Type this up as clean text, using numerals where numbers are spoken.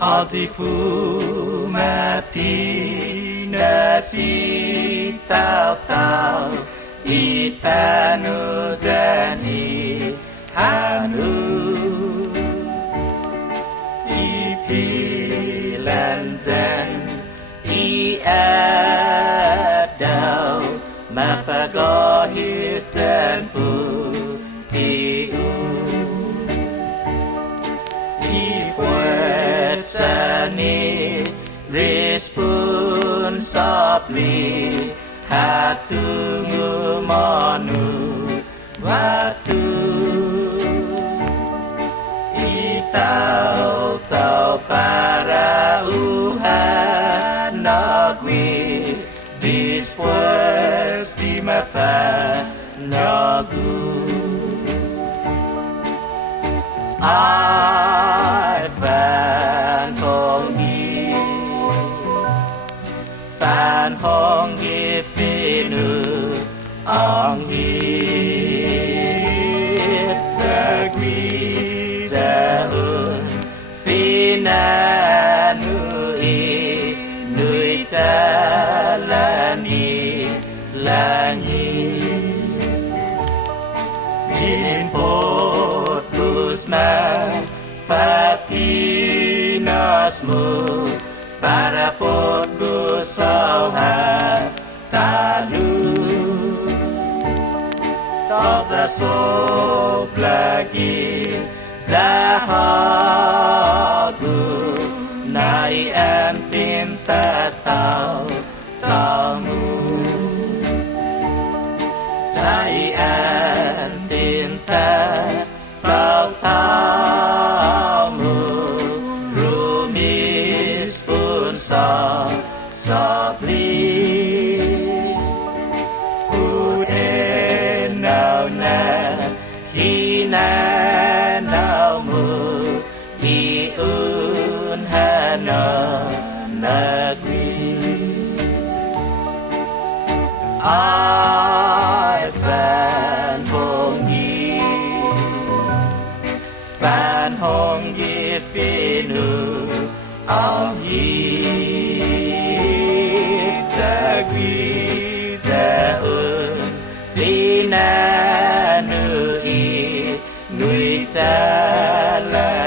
Hatiku mati nasi tahu-tahu itanu jani hanu ipilan jan iadau mapagohis jan pu Sani responsably hatungu manu watu itau tau para uhan nagwi dispues di mata nagu Fan hong gi finu ong hit zagwi zaun finanu nui jalani langi import lusna fatinasmu para podo sauha talu Toza sop lagi zahagu Nai empin tatau tamu Cai empin tatau tamu Rumis pun sabli Uden nau na hina naumu Iun hana nagwi Ai fan hong yi finu Ông hiếp zagwi zaun Vina nui nui zala